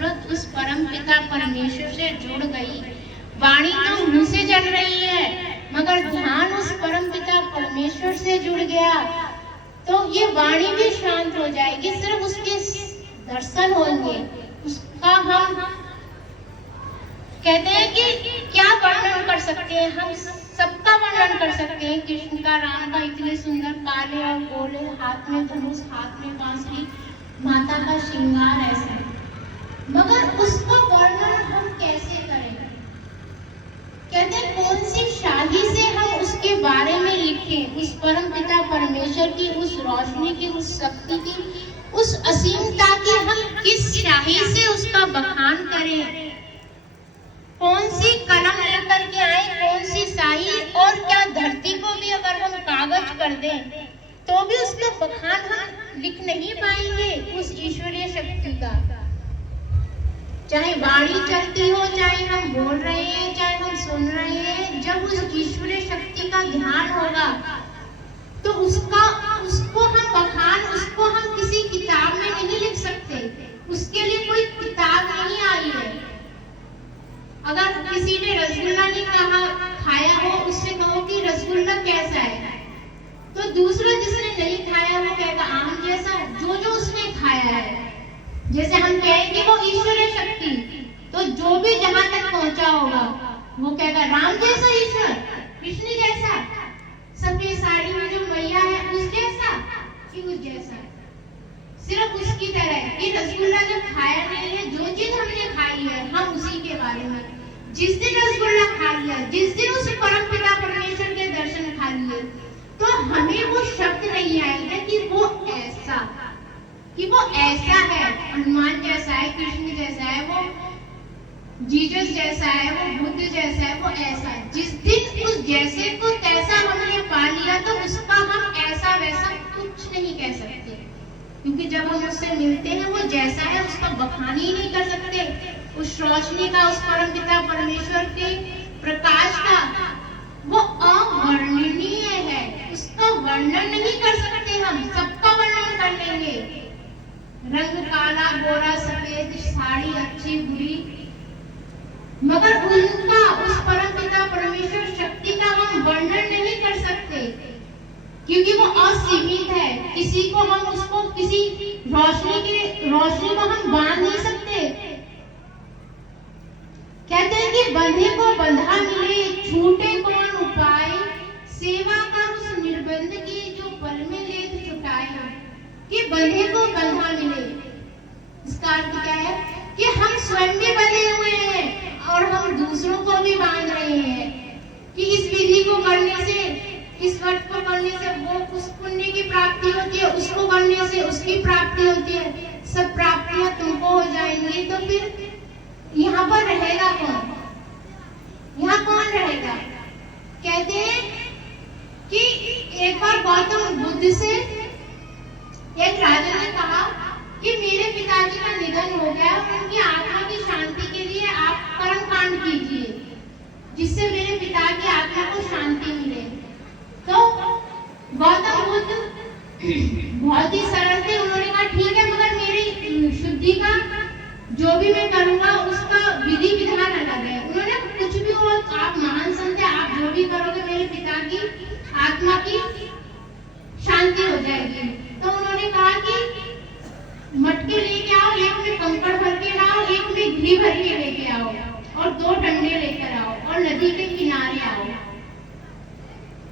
नफरत उस परम पिता परमेश्वर से जुड़ गई। वाणी तो मुंह से जल रही है, मगर ध्यान उस परम पिता परमेश्वर से जुड़ गया तो ये वाणी भी शांत हो जाएगी। सिर्फ उसके दर्शन होंगे, उसका हम कहते हैं कि क्या वर्णन कर सकते हैं, हम सबका वर्णन कर सकते हैं। कृष्ण का, राम का, इतने सुंदर काले और गोले, हाथ में धनुष, हाथ में बांसुरी, माता का श्रृंगार ऐसा, मगर उसका वर्णन हम कैसे करें? कहते हैं कौन सी शाही से हम उसके बारे में लिखें, उस परम पिता परमेश्वर की उस रोशनी की, उस शक्ति की, उस असीमता की हम किस शाही से उसका बखान करें? कौन सी कलम लेकर के आए, कौन सी शाही? और क्या धरती को भी अगर हम कागज कर दें तो भी उसका बखान हम लिख नहीं पाएंगे उस ईश्वरीय शक्ति का। चाहे वाणी चलती हो, चाहे हम बोल रहे हैं, चाहे हम सुन रहे हैं, जब उस ईश्वरीय शक्ति का ध्यान होगा तो उसको हम बखान, उसको हम किसी किताब में नहीं लिख सकते। उसके लिए कोई किताब नहीं आई है। अगर किसी ने रसगुल्ला नहीं खाया हो, उससे कहो कि रसगुल्ला कैसा है, तो दूसरा जिसने नहीं खाया वो कहेगा आम जैसा। जो उसने खाया है, जैसे हम कहेंगे वो ईश्वरीय शक्ति, तो जो भी जहां तक पहुंचा होगा वो कहेगा राम जैसा ईश्वर, कृष्ण जैसा, सफेद साड़ी में जो मैया है उस जैसा कि उस जैसा, सिर्फ उसकी तरह। ये रसगुल्ला जब खाया नहीं है, जो चीज हमने खाई है हम उसी के बारे में, जिस दिन रसगुल्ला खा लिया, जिस दिन उस परम पिता परमेश्वर के दर्शन खा लिए, तो हमें वो शब्द नहीं आएगा कि वो ऐसा, कि वो ऐसा है, हनुमान जैसा है, कृष्ण जैसा है, वो जीसस जैसा है, वो बुद्ध जैसा है, वो ऐसा। जिस दिन उस जैसे को तैसा हमने पा लिया तो उसका हम ऐसा वैसा कुछ नहीं कह सकते, क्योंकि जब हम उससे मिलते हैं वो जैसा है उसका बखान ही नहीं कर सकते। उस रोशनी का, उस परम पिता परमेश्वर के प्रकाश का, वो अवर्णनीय है, उसका वर्णन नहीं कर सकते। हम सबका वर्णन कर लेंगे, रंग काला गोरा सफेद, साड़ी अच्छी बुरी, मगर उनका, उस परम पिता परमेश्वर शक्ति का हम वर्णन नहीं कर सकते, क्योंकि वो असीमित है। किसी को हम उसको, किसी रोशनी को हम बांध नहीं सकते। कहते हैं कि बंधे को बंधा मिले, छूटे कौन उपाय, सेवा कर उस निर्बंध की जो पल में लेत छुटाए। कि बंधे को बंधा मिले, इसका अर्थ क्या है कि हम स्वयं भी बंधे हुए हैं और हम दूसरों को भी बांध रहे हैं कि इस विधि को करने से, इस व्रत को करने से वो उस पुण्य की प्राप्ति होती है, उसको करने से उसकी प्राप्ति होती है, सब प्राप्तियां तुमको हो जाएंगी। तो फिर यहाँ पर रहेगा कौन? यहाँ कौन रहेगा? कहते हैं कि एक बार गौतम बुद्ध से एक राजा ने कहा कि मेरे पिताजी का निधन हो गया, उनकी आत्मा की शांति के लिए आप कर्म कांड कीजिए जिससे मेरे पिता की आत्मा को शांति मिले। तो गौतम बुद्ध बहुत ही सरल थे, उन्होंने कहा ठीक है, मगर मेरी शुद्धि का जो भी मैं करूंगा उसका विधि विधान अलग है। उन्होंने कुछ भी हो, आप महान संत हैं, आप जो भी करोगे मेरे पिता की आत्मा की शांति हो जाएगी। तो उन्होंने कहा कि मटके लेके आओ, एक में कंकड़ भर के लाओ, एक में घी भर के लेके आओ और 2 डंडे लेकर आओ और नदी के किनारे आओ।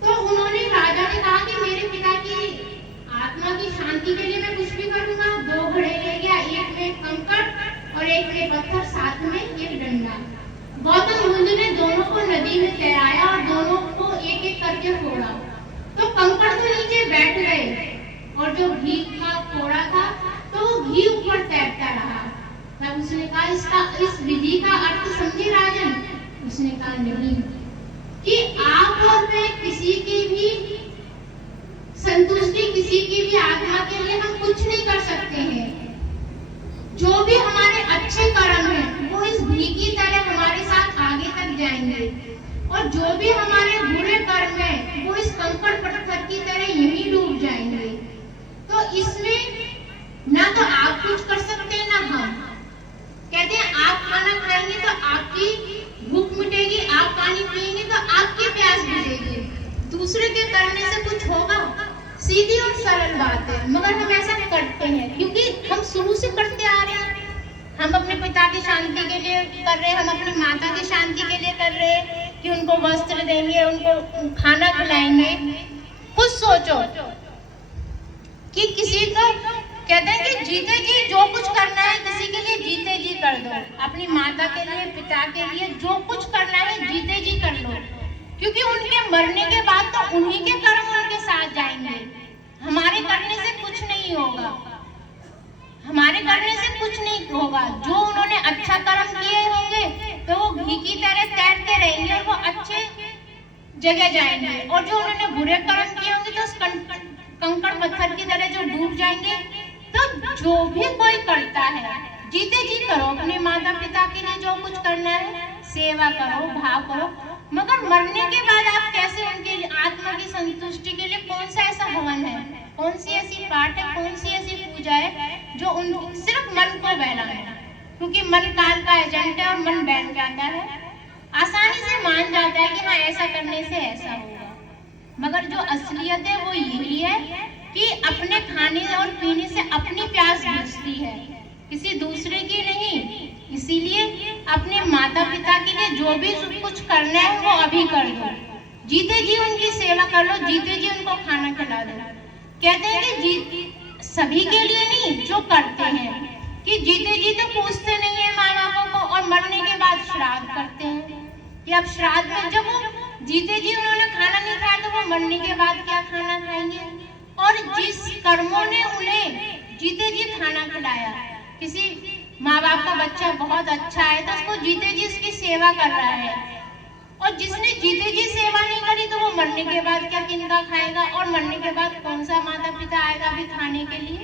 तो उन्होंने, राजा ने कहा कि मेरे पिता की आत्मा की शांति के लिए मैं कुछ भी करूंगा। 2 घड़े ले गया, एक में कंकड़ और एक में पत्थर, साथ में एक डंडा। गौतम बुद्ध ने दोनों को नदी में तैराया और दोनों को एक एक करके फोड़ा। तो कंकड़ तो नीचे बैठ गए और जो घी का फोड़ा था तो वो घी ऊपर तैरता रहा। तब उसने कहा इस विधि का अर्थ समझे राजन? उसने कहा नहीं, कि आप और मैं किसी की भी संतुष्टि, किसी की भी आत्मा के लिए हम कुछ नहीं कर सकते हैं। जो भी हमारे अच्छे कर्म हैं वो इस घी की तरह हमारे साथ आगे तक जाएंगे, और जो भी हमारे बुरे कर्म हैं वो इस कंकड़ पत्थर की तरह यहीं डूब जाएंगे। तो इसमें ना तो आप कुछ कर सकते हैं ना हम। कहते खाना खाएंगे तो आपकी भूख मिटेगी, आप पानी पिएंगे तो आपकी प्यास बुझेगी। दूसरे के करने से कुछ होगा? सीधी और सरल बात है, मगर हम ऐसा करते हैं क्योंकि हम शुरू से करते आ रहे हैं। हम अपने पिता की शांति के लिए कर रहे हैं, हम अपनी माता की शांति के लिए कर रहे हैं कि उनको वस्त्र देंगे, उनको खाना खिलाएंगे। खुद सोचो कि किसी को कहते हैं कि जीते जी जो कुछ करना है किसी के लिए जीते जी कर दो। अपनी माता के लिए, पिता के लिए जो कुछ करना है जीते जी कर लो, क्योंकि उनके मरने के बाद तो उन्हीं के कर्म उनके साथ जाएंगे। हमारे करने से कुछ नहीं होगा, हमारे करने से कुछ नहीं होगा। जो उन्होंने अच्छा कर्म किए होंगे तो वो घी की तरह तैरते रहेंगे और वो अच्छे जगह जाएंगे, और जो उन्होंने बुरे कर्म किए होंगे तो उस कंकड़ पत्थर की तरह जो डूब जाएंगे। तो जो भी कोई करता है जीते जी करो, अपने माता पिता के लिए जो कुछ करना है सेवा करो, भाव करो, मगर मरने के बाद आप कैसे उनके आत्मा की संतुष्टि के लिए कौन सा ऐसा हवन है, कौन सी ऐसी पाठ है, कौन सी ऐसी पूजा है जो उन सिर्फ मन को बहलाए, क्योंकि मन काल का एजेंट है और मन बैठ जाता है, आसानी से मान जाता है कि हाँ ऐसा करने से ऐसा होगा। मगर जो असलियत है वो यही है कि अपने खाने और पीने से अपनी प्यास बुझती है, किसी दूसरे की नहीं। इसीलिए अपने माता पिता के लिए जो भी कुछ करना है वो अभी कर दो, जीते जी उनकी सेवा कर लो, जीते जी उनको खाना खिला दो। कहते हैं कि सभी के लिए नहीं, जो करते हैं कि जीते जी तो पूछते नहीं है माँ बापों को, और मरने के बाद श्राद्ध करते हैं कि अब श्राद्ध में जब वो जीते जी उन्होंने खाना नहीं खाया तो वो मरने के बाद क्या खाना खाएंगे। और जिस कर्मों ने उन्हें जीते जी खाना खिलाया, किसी माँ बाप का बच्चा बहुत अच्छा है तो उसको जीते जी उसकी सेवा कर रहा है, और जिसने जीते जी सेवा नहीं करी तो वो मरने के बाद क्या किनका खाएगा, और मरने के बाद कौन सा माता पिता आएगा भी खाने के लिए?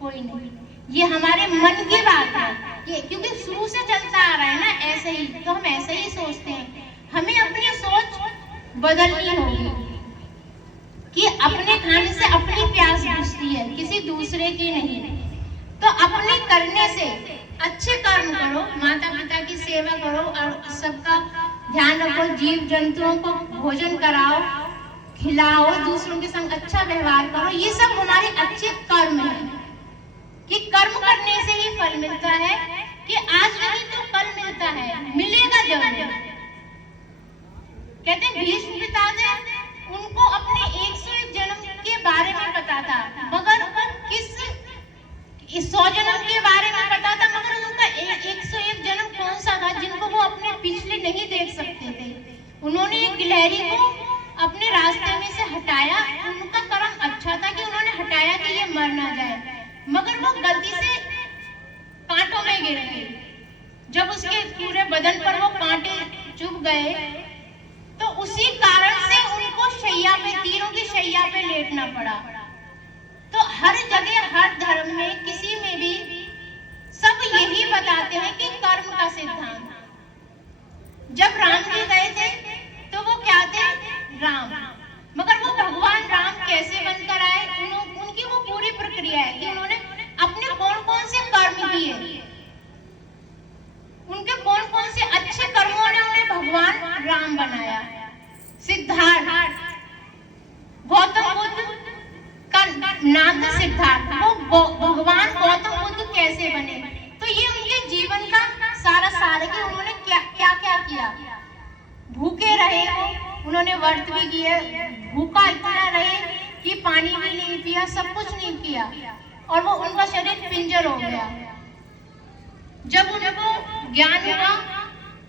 कोई नहीं। ये हमारे मन की बात है, ये क्योंकि शुरू से चलता आ रहा है ना ऐसे ही, तो हम ऐसे ही सोचते हैं। हमें अपनी सोच बदलनी होगी कि अपने खाने से अपनी प्यास बुझती है, किसी दूसरे की नहीं। तो अपने करने से अच्छे कर्म करो, माता पिता की सेवा करो और सबका ध्यान रखो, जीव जंतुओं को भोजन कराओ, खिलाओ, दूसरों के संग अच्छा व्यवहार करो। ये सब हमारे अच्छे कर्म हैं कि कर्म करने से ही फल मिलता है, कि आज नहीं तो कल मिलता है, मिलेगा जरूर। कहते हैं भीष्म पितामह उनको अपने 101 जन्म के बारे में पता था, मगर इस 100 जन्म के बारे में पता था, मगर उनका 101 जन्म कौन सा था जिनको वो अपने पिछले नहीं देख सकते थे। उन्होंने एक गिलहरी को अपने रास्ते में से हटाया, उनका कर्म अच्छा था कि उन्होंने हटाया कि ये मर ना जाए, मगर वो गलती से कांटों में गिर गई। जब उसके पूरे बदन पर वो कांटे चुभ गए तो उसी कारण से उनको शैया पे, तीरों की शैया पे लेटना पड़ा। तो हर जगह, हर धर्म में, किसी में भी सब यही बताते हैं कि कर्म का सिद्धांत। जब राम जी गए थे तो वो क्या थे? राम, मगर वो भगवान राम कैसे बनकर आए? उनकी वो पूरी प्रक्रिया है कि उन्होंने अपने कौन कौन से कर्म किए, उनके कौन कौन से अच्छे कर्मों ने उन्हें भगवान राम बनाया। सिद्धार्थ, गौतम बुद्ध का नाम था सिद्धार्थ, वो भगवान गौतम बुद्ध कैसे बने? तो ये उनके जीवन का सारा सार है कि उन्होंने क्या क्या क्या किया। भूखे रहे हो, उन्होंने व्रत भी किए, भूखा इतना रहे कि पानी भी नहीं पिया, सब कुछ नहीं किया, और वो उनका शरीर पिंजर हो गया। जब उनको ज्ञान हुआ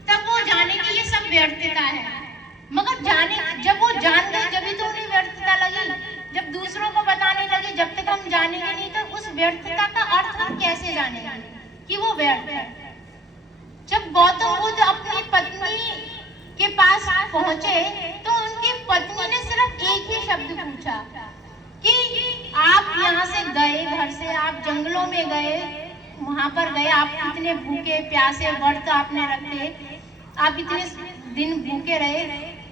तब वो जाने की ये सब व्यर्थता है, मगर जब वो जान गए जब तो उन्हें व्यर्थता लगी। जब दूसरों को बताने लगे, जब तक हम जानेंगे नहीं तो उस व्यर्थता का अर्थ हम कैसे जानेंगे कि वो व्यर्थ है। जब गौतम बुद्ध अपनी पत्नी के पास पहुंचे तो उनकी पत्नी ने सिर्फ एक ही शब्द पूछा कि आप यहाँ से गए, घर से आप जंगलों में गए, वहां पर गए, आप इतने भूखे प्यासे व्रत आपने रखे, आप इतने दिन भूखे रहे,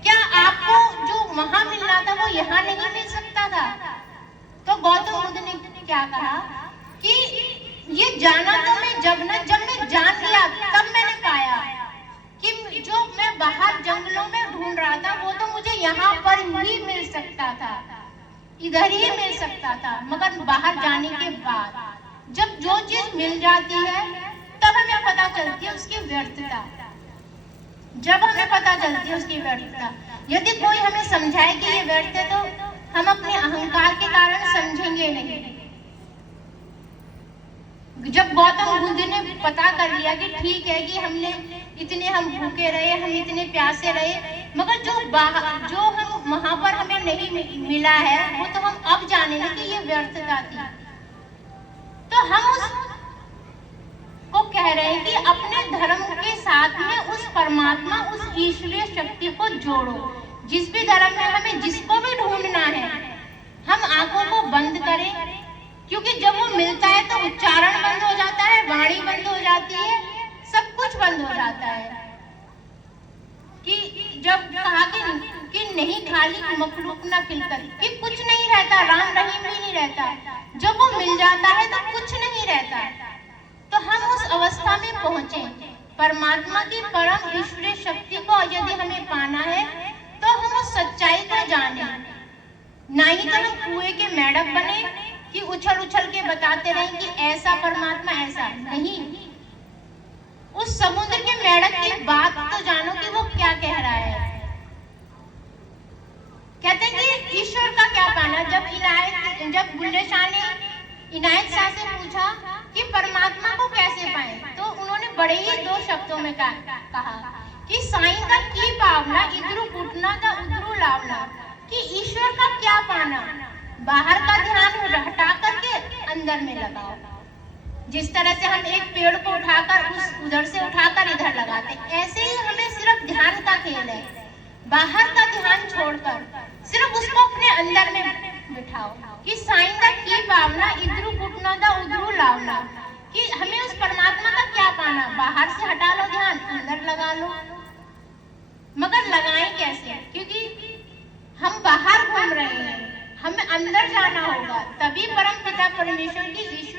क्या आपको जो वहां मिलना था वो यहाँ नहीं मिल सकता था? तो गौतम बुद्ध ने क्या कहा कि ये जाना तो मैं जब मैं जान लिया तब मैंने इधर ही मिल सकता था, मगर बाहर जाने के बाद जब जो चीज मिल जाती है तब हमें पता चलती है उसकी व्यर्थता। जब हमें पता चलती है उसकी व्यर्थता, यदि कोई हमें समझाए कि ये व्यर्थ है तो हम अपने अहंकार के कारण समझेंगे नहीं। जब गौतम बुद्ध ने पता कर लिया कि ठीक है कि हम भूखे रहे, हम इतने प्यासे रहे, मगर जो हम वहां पर हमें नहीं मिला है वो तो हम अब जाने ना कि ये व्यर्थता थी। तो हम उस को कह रहे हैं कि अपने धर्म के साथ में उस परमात्मा, उस ईश्वरीय शक्ति को जोड़ो। जिस भी धर्म में हमें जिसको भी ढूंढना है, हम आंखों को बंद करें, क्योंकि जब वो मिलता है तो उच्चारण बंद हो जाता है, वाणी बंद हो जाती है, सब कुछ बंद हो जाता है। कि जब कहा कि नहीं खाली मखलूक ना खिलकर, कि कुछ नहीं रहता, राम रहीम भी नहीं रहता। जब वो मिल जाता है तो कुछ नहीं रहता। तो हम उस अवस्था में पहुंचे, परमात्मा की परम ईश्वरीय शक्ति को यदि हमें पाना है तो हम उस सच्चाई को जाने, ना ही तो हम कुएं के मेढक बने कि उछल उछल के बताते रहे कि ऐसा परमात्मा ऐसा नहीं। उस समुद्र के मेढक की बात तो जानो कि वो क्या कह रहा है। कहते हैं कि ईश्वर का क्या पाना। जब बुल्ले शाह ने इनायत शाह से पूछा कि परमात्मा को कैसे पाए, तो उन्होंने बड़े ही 2 शब्दों में कहा कि साईं का की पावना, इधरू फूटना था उधरू लावना। कि ईश्वर का क्या पाना, बाहर का ध्यान हटा करके अंदर में लगाओ। जिस तरह से हम एक पेड़ को उठाकर उधर से उठाकर इधर लगाते, ऐसे ही हमें सिर्फ ध्यान का खेल है। बाहर का ध्यान छोड़कर सिर्फ उसको अपने अंदर में बिठाओ कि साईं का की पावना, इधरू फूटना था उधरू लावना। कि हमें उस परमात्मा का क्या पाना, बाहर से हटा लो ध्यान, अंदर लगा लो। मगर लगाएं कैसे, क्योंकि हम बाहर घूम रहे हैं, हमें अंदर जाना होगा, तभी परम पिता परमेश्वर की ईश्वर